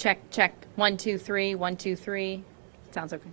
Check, check. 1, 2, 3, 1, 2, 3. Sounds okay.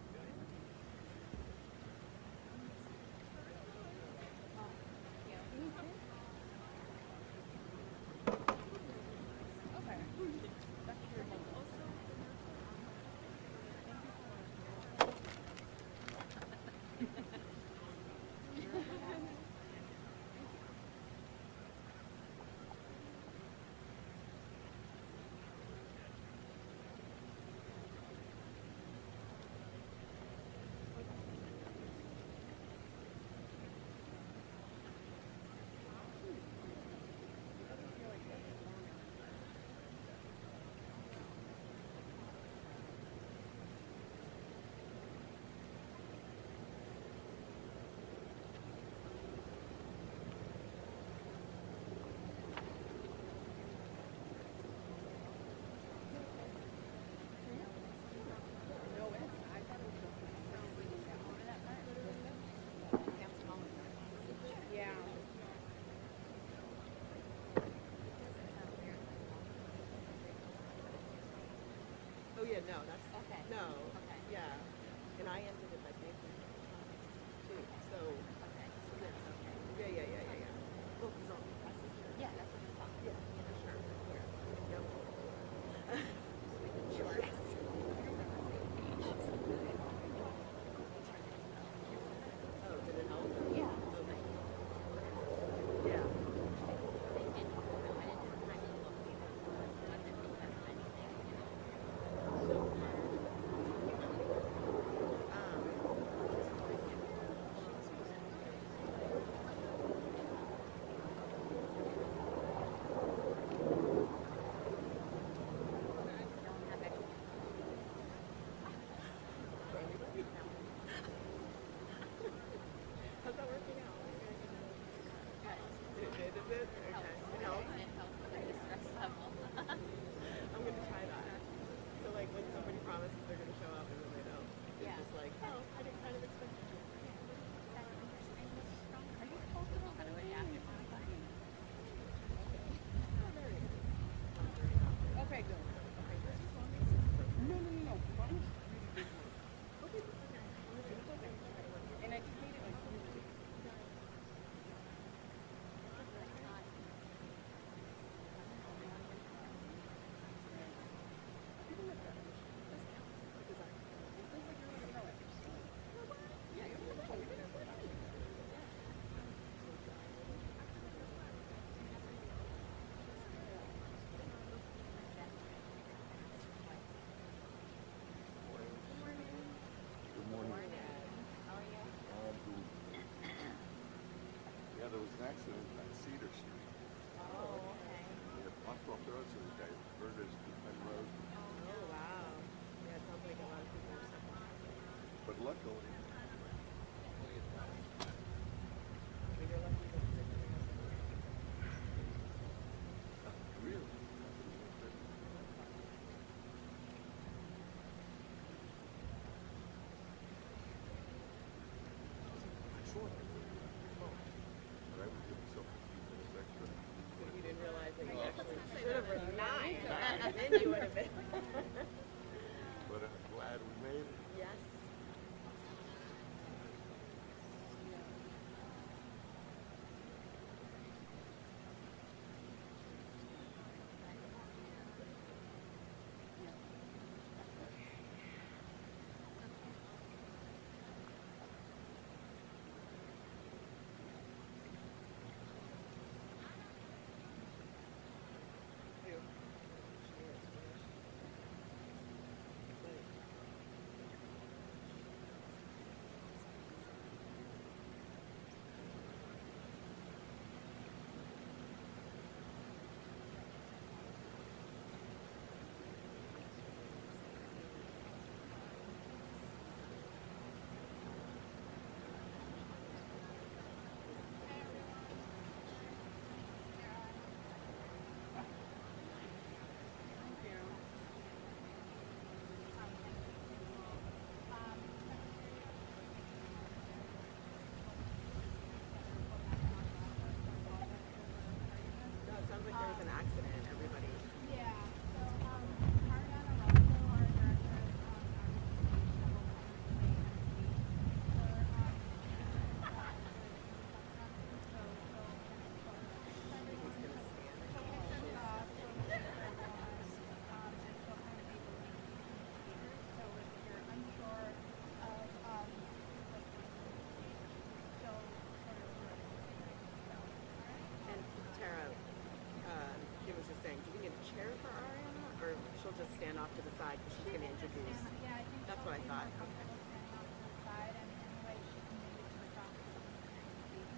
what I thought.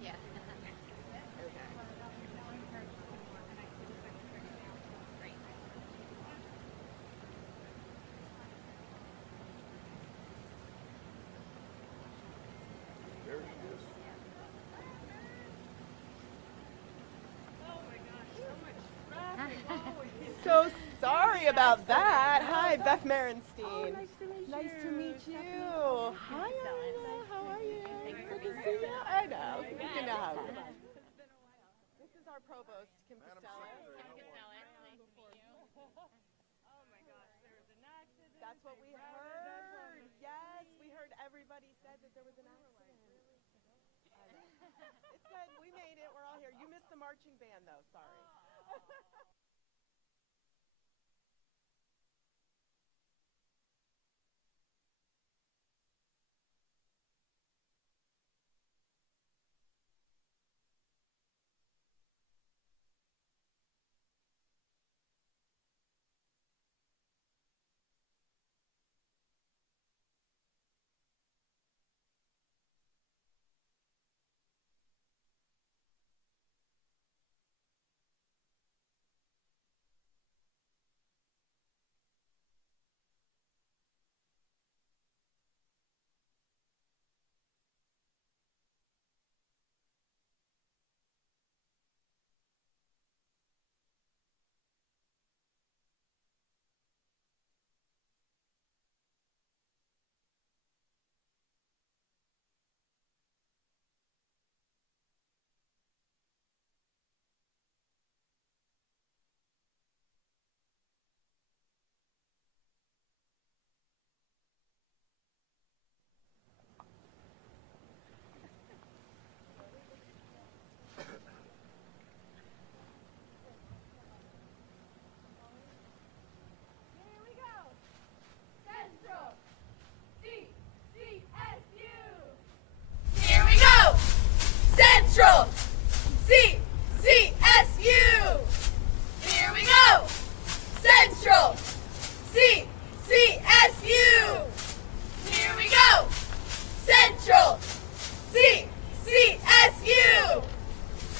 Yeah. Okay. So sorry about that. Hi, Beth Merenstein. Nice to meet you. Hi, Anna. How are you? Good to see you. I know. You know how it is. This is our provost, Kim Costello. That's what we heard. Yes, we heard everybody said that there was an accident. It's good. We made it. We're all here. You missed the marching band, though. Sorry. Here we go! Central! CCSU! Here we go! Central! CCSU! Here we go! Central! CCSU!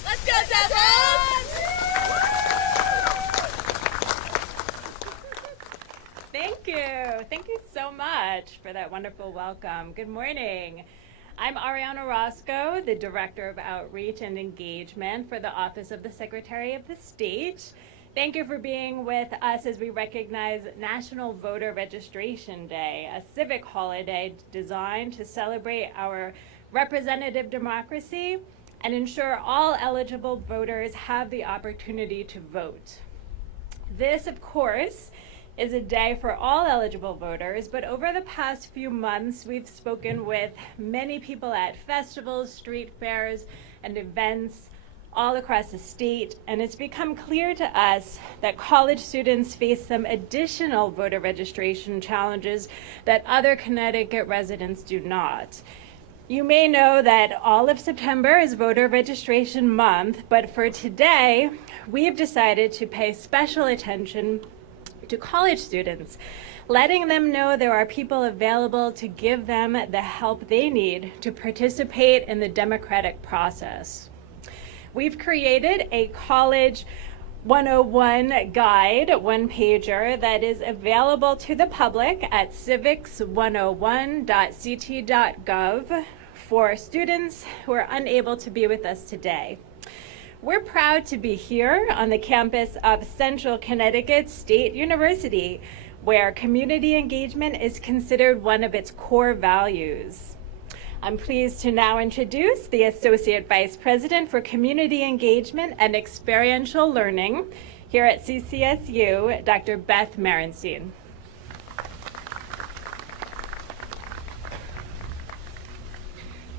Let's go, Central! Thank you. Thank you so much for that wonderful welcome. Good morning. I'm Ariana Roscoe, the Director of Outreach and Engagement for the Office of the Secretary of the State. Thank you for being with us as we recognize National Voter Registration Day, a civic holiday designed to celebrate our representative democracy and ensure all eligible voters have the opportunity to vote. This, of course, is a day for all eligible voters, but over the past few months, we've spoken with many people at festivals, street fairs, and events all across the state, and it's become clear to us that college students face some additional voter registration challenges that other Connecticut residents do not. You may know that all of September is Voter Registration Month, but for today, we have decided to pay special attention to college students, letting them know there are people available to give them the help they need to participate in the democratic process. We've created a College 101 guide, one-pager, that is available to the public at civics101.ct.gov for students who are unable to be with us today. We're proud to be here on the campus of Central Connecticut State University, where community engagement is considered one of its core values. I'm pleased to now introduce the Associate Vice President for Community Engagement and Experiential Learning here at CCSU, Dr. Beth Merenstein.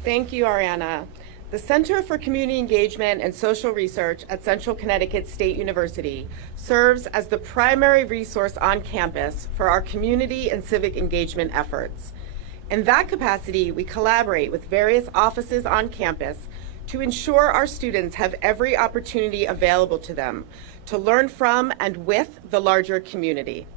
Thank you, Ariana. The Center for Community Engagement and Social Research at Central Connecticut State University serves as the primary resource on campus for our community and civic engagement efforts. In that capacity, we collaborate with various offices on campus to ensure our students have every opportunity available to them to learn from and with the larger community.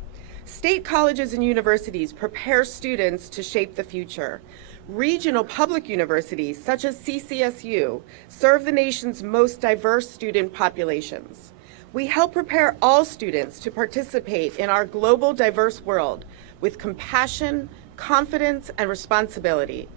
State colleges and universities prepare students to shape the future. Regional public universities, such as CCSU, serve the nation's most diverse student populations. We help prepare all students to participate in our global diverse world with compassion, confidence, and responsibility.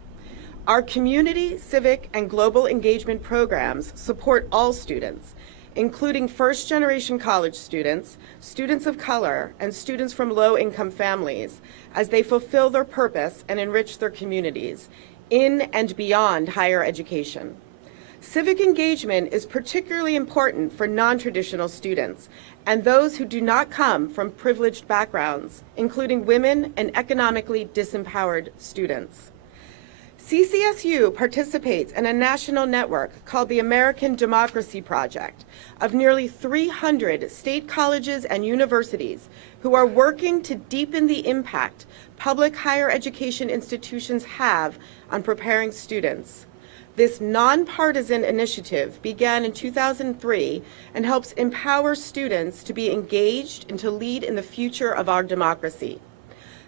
Our community, civic, and global engagement programs support all students, including first-generation college students, students of color, and students from low-income families, as they fulfill their purpose and enrich their communities in and beyond higher education. Civic engagement is particularly important for non-traditional students and those who do not come from privileged backgrounds, including women and economically disempowered students. CCSU participates in a national network called the American Democracy Project of nearly 300 state colleges and universities who are working to deepen the impact public higher education institutions have on preparing students. This nonpartisan initiative began in 2003 and helps empower students to be engaged and to lead in the future of our democracy.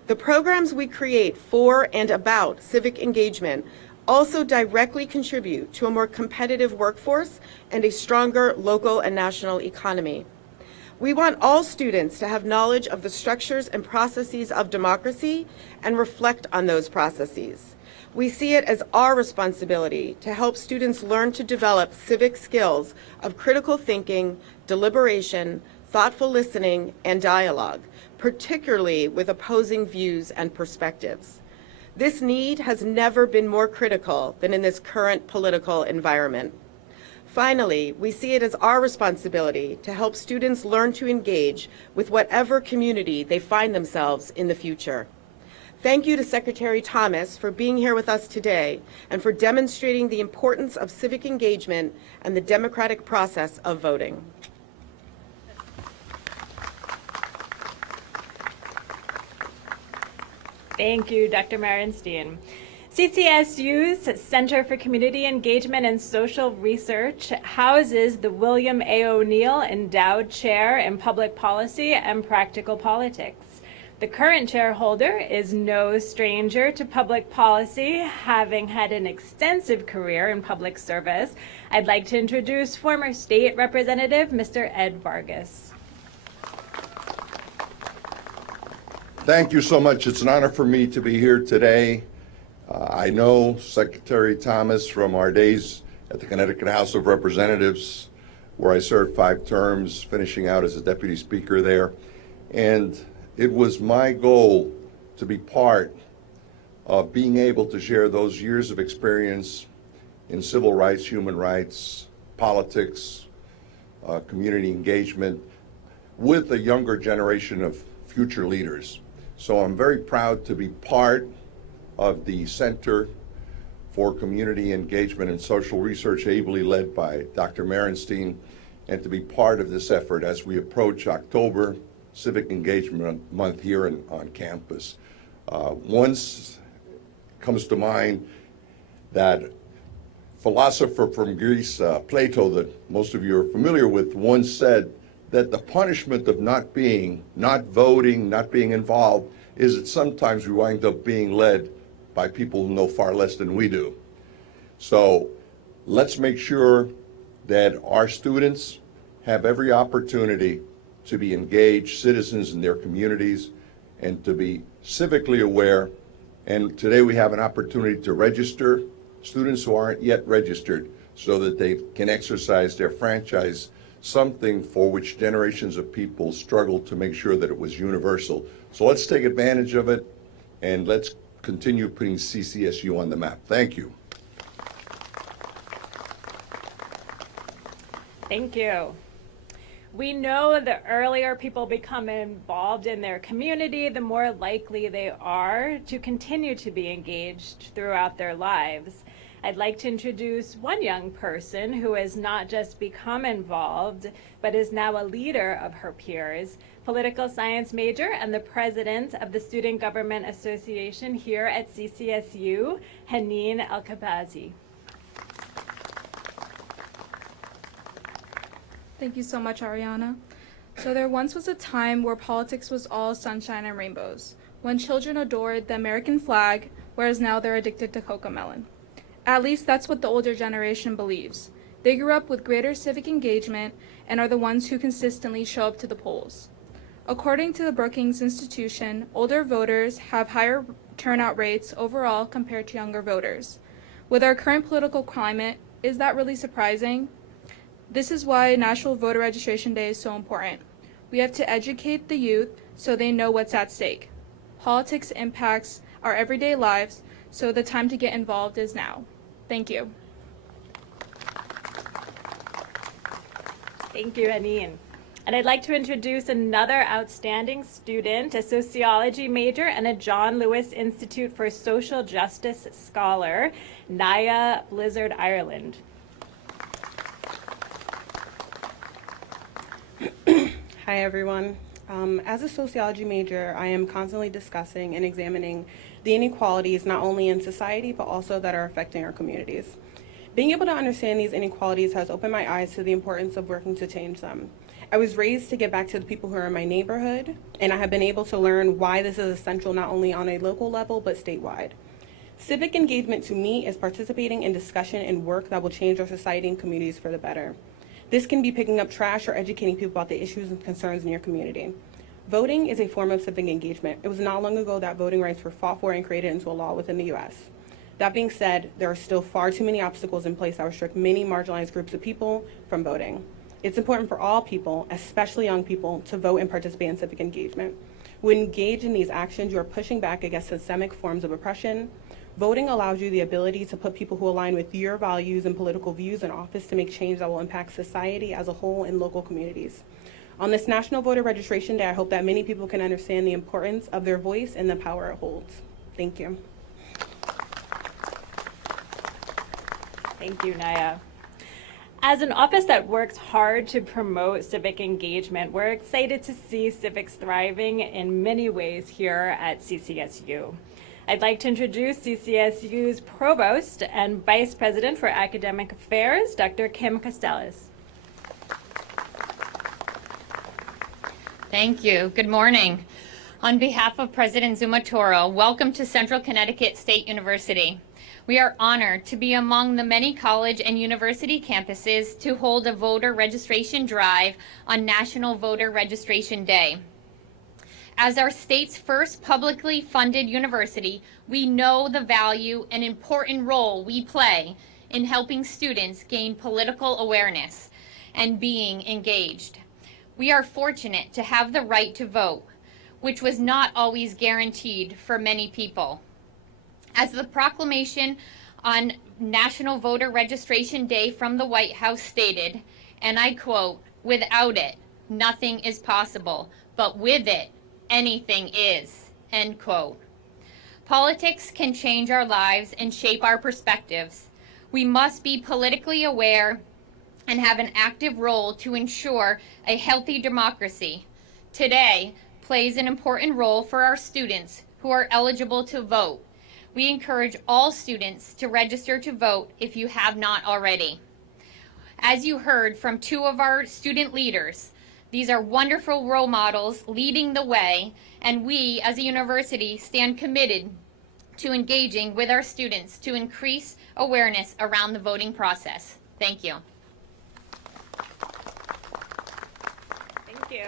The programs we create for and about civic engagement also directly contribute to a more competitive workforce and a stronger local and national economy. We want all students to have knowledge of the structures and processes of democracy and reflect on those processes. We see it as our responsibility to help students learn to develop civic skills of critical thinking, deliberation, thoughtful listening, and dialogue, particularly with opposing views and perspectives. This need has never been more critical than in this current political environment. Finally, we see it as our responsibility to help students learn to engage with whatever community they find themselves in the future. Thank you to Secretary Thomas for being here with us today and for demonstrating the importance of civic engagement and the democratic process of voting. Thank you, Dr. Marenstein. CCSU's Center for Community Engagement and Social Research houses the William A. O'Neill Endowed Chair in Public Policy and Practical Politics. The current chair holder is no stranger to public policy, having had an extensive career in public service. I'd like to introduce former state representative, Mr. Ed Vargas. Thank you so much. It's an honor for me to be here today. I know Secretary Thomas from our days at the Connecticut House of Representatives, where I served 5 terms, finishing out as a deputy speaker there. And it was my goal to be part of being able to share those years of experience in civil rights, human rights, politics, community engagement with a younger generation of future leaders. So I'm very proud to be part of the Center for Community Engagement and Social Research, ably led by Dr. Marenstein, and to be part of this effort as we approach October, Civic Engagement Month here on campus. Once comes to mind that philosopher from Greece, Plato, that most of you are familiar with, once said that the punishment of not voting, not being involved, is that sometimes we wind up being led by people who know far less than we do. So let's make sure that our students have every opportunity to be engaged citizens in their communities and to be civically aware. And today we have an opportunity to register students who aren't yet registered so that they can exercise their franchise, something for which generations of people struggled to make sure that it was universal. So let's take advantage of it and let's continue putting CCSU on the map. Thank you. Thank you. We know the earlier people become involved in their community, the more likely they are to continue to be engaged throughout their lives. I'd like to introduce one young person who has not just become involved, but is now a leader of her peers, political science major and the president of the Student Government Association here at CCSU, Haneen El-Kabazi. Thank you so much, Ariana. So there once was a time where politics was all sunshine and rainbows, when children adored the American flag, whereas now they're addicted to Cocomelon. At least that's what the older generation believes. They grew up with greater civic engagement and are the ones who consistently show up to the polls. According to the Brookings Institution, older voters have higher turnout rates overall compared to younger voters. With our current political climate, is that really surprising? This is why National Voter Registration Day is so important. We have to educate the youth so they know what's at stake. Politics impacts our everyday lives, so the time to get involved is now. Thank you. Thank you, Anine. And I'd like to introduce another outstanding student, a sociology major and a John Lewis Institute for Social Justice scholar, Naya Blizzard Ireland. Hi, everyone. As a sociology major, I am constantly discussing and examining the inequalities not only in society, but also that are affecting our communities. Being able to understand these inequalities has opened my eyes to the importance of working to change them. I was raised to give back to the people who are in my neighborhood, and I have been able to learn why this is essential not only on a local level, but statewide. Civic engagement to me is participating in discussion and work that will change our society and communities for the better. This can be picking up trash or educating people about the issues and concerns in your community. Voting is a form of civic engagement. It was not long ago that voting rights were fought for and created into a law within the U.S. That being said, there are still far too many obstacles in place that restrict many marginalized groups of people from voting. It's important for all people, especially young people, to vote and participate in civic engagement. When you engage in these actions, you are pushing back against systemic forms of oppression. Voting allows you the ability to put people who align with your values and political views in office to make change that will impact society as a whole and local communities. On this National Voter Registration Day, I hope that many people can understand the importance of their voice and the power it holds. Thank you. Thank you, Naya. As an office that works hard to promote civic engagement, we're excited to see civics thriving in many ways here at CCSU. I'd like to introduce CCSU's Provost and Vice President for Academic Affairs, Dr. Kim Costellas. Thank you. Good morning. On behalf of President Zuma Toro, welcome to Central Connecticut State University. We are honored to be among the many college and university campuses to hold a voter registration drive on National Voter Registration Day. As our state's first publicly funded university, we know the value and important role we play in helping students gain political awareness and being engaged. We are fortunate to have the right to vote, which was not always guaranteed for many people. As the proclamation on National Voter Registration Day from the White House stated, and I quote, "Without it, nothing is possible, but with it, anything is," end quote. Politics can change our lives and shape our perspectives. We must be politically aware and have an active role to ensure a healthy democracy. Today plays an important role for our students who are eligible to vote. We encourage all students to register to vote if you have not already. As you heard from two of our student leaders, these are wonderful role models leading the way, and we as a university stand committed to engaging with our students to increase awareness around the voting process. Thank you. Thank you.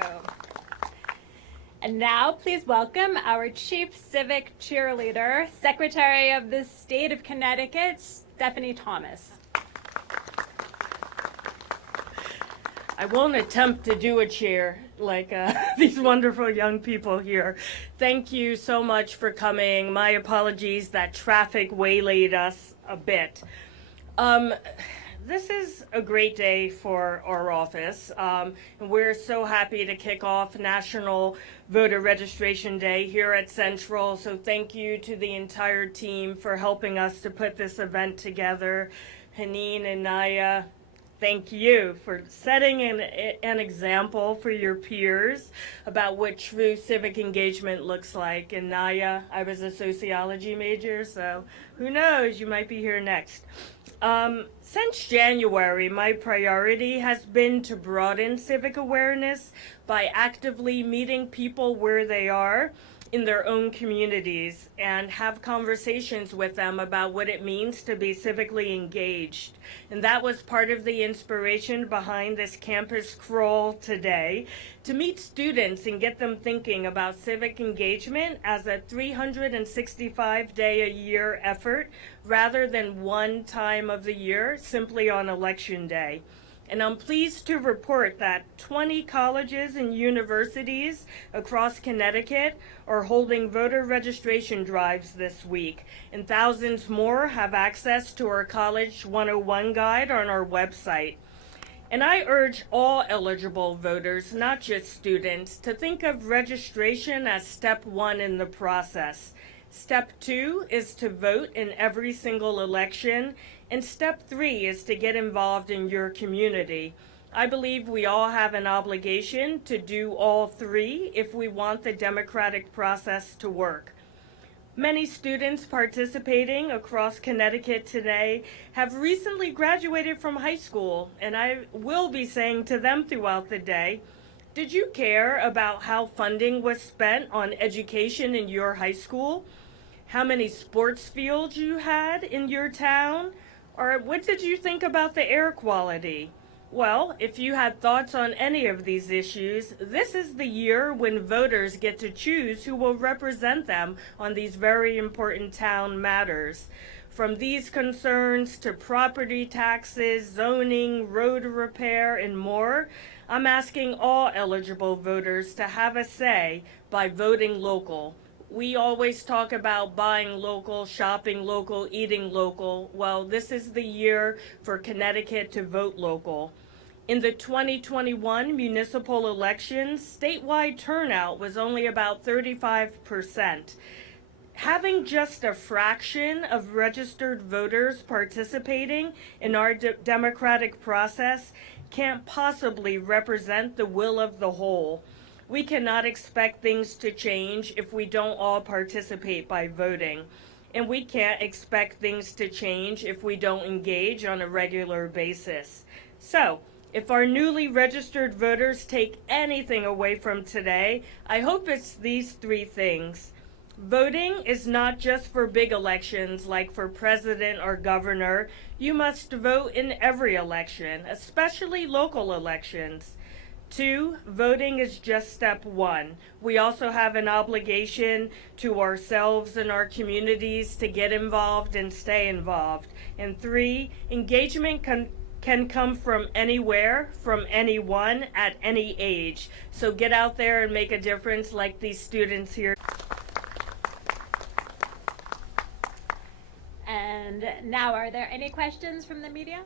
And now please welcome our Chief Civic Cheerleader, Secretary of the State of Connecticut, Stephanie Thomas. I won't attempt to do a cheer like these wonderful young people here. Thank you so much for coming. My apologies that traffic waylaid us a bit. This is a great day for our office. And we're so happy to kick off National Voter Registration Day here at Central. So thank you to the entire team for helping us to put this event together. Haneen and Naya, thank you for setting an example for your peers about what true civic engagement looks like. And Naya, I was a sociology major, so who knows, you might be here next. Since January, my priority has been to broaden civic awareness by actively meeting people where they are in their own communities and have conversations with them about what it means to be civically engaged. And that was part of the inspiration behind this campus crawl today, to meet students and get them thinking about civic engagement as a 365-day-a-year effort rather than one time of the year simply on election day. And I'm pleased to report that 20 colleges and universities across Connecticut are holding voter registration drives this week, and thousands more have access to our College 101 guide on our website. And I urge all eligible voters, not just students, to think of registration as step one in the process. Step 2 is to vote in every single election, and step 3 is to get involved in your community. I believe we all have an obligation to do all three if we want the democratic process to work. Many students participating across Connecticut today have recently graduated from high school, and I will be saying to them throughout the day, did you care about how funding was spent on education in your high school? How many sports fields you had in your town? Or what did you think about the air quality? Well, if you had thoughts on any of these issues, this is the year when voters get to choose who will represent them on these very important town matters. From these concerns to property taxes, zoning, road repair, and more, I'm asking all eligible voters to have a say by voting local. We always talk about buying local, shopping local, eating local. Well, this is the year for Connecticut to vote local. In the 2021 municipal elections, statewide turnout was only about 35%. Having just a fraction of registered voters participating in our democratic process can't possibly represent the will of the whole. We cannot expect things to change if we don't all participate by voting. And we can't expect things to change if we don't engage on a regular basis. So, if our newly registered voters take anything away from today, I hope it's these three things. Voting is not just for big elections like for president or governor. You must vote in every election, especially local elections. 2, voting is just step 1. We also have an obligation to ourselves and our communities to get involved and stay involved. And 3, engagement can come from anywhere, from anyone, at any age. So get out there and make a difference like these students here. And now, are there any questions from the media?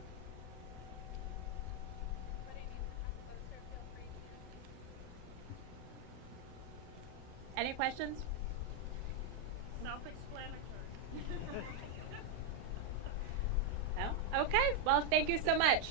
Any questions? Self-explanatory. No? Okay, well, thank you so much.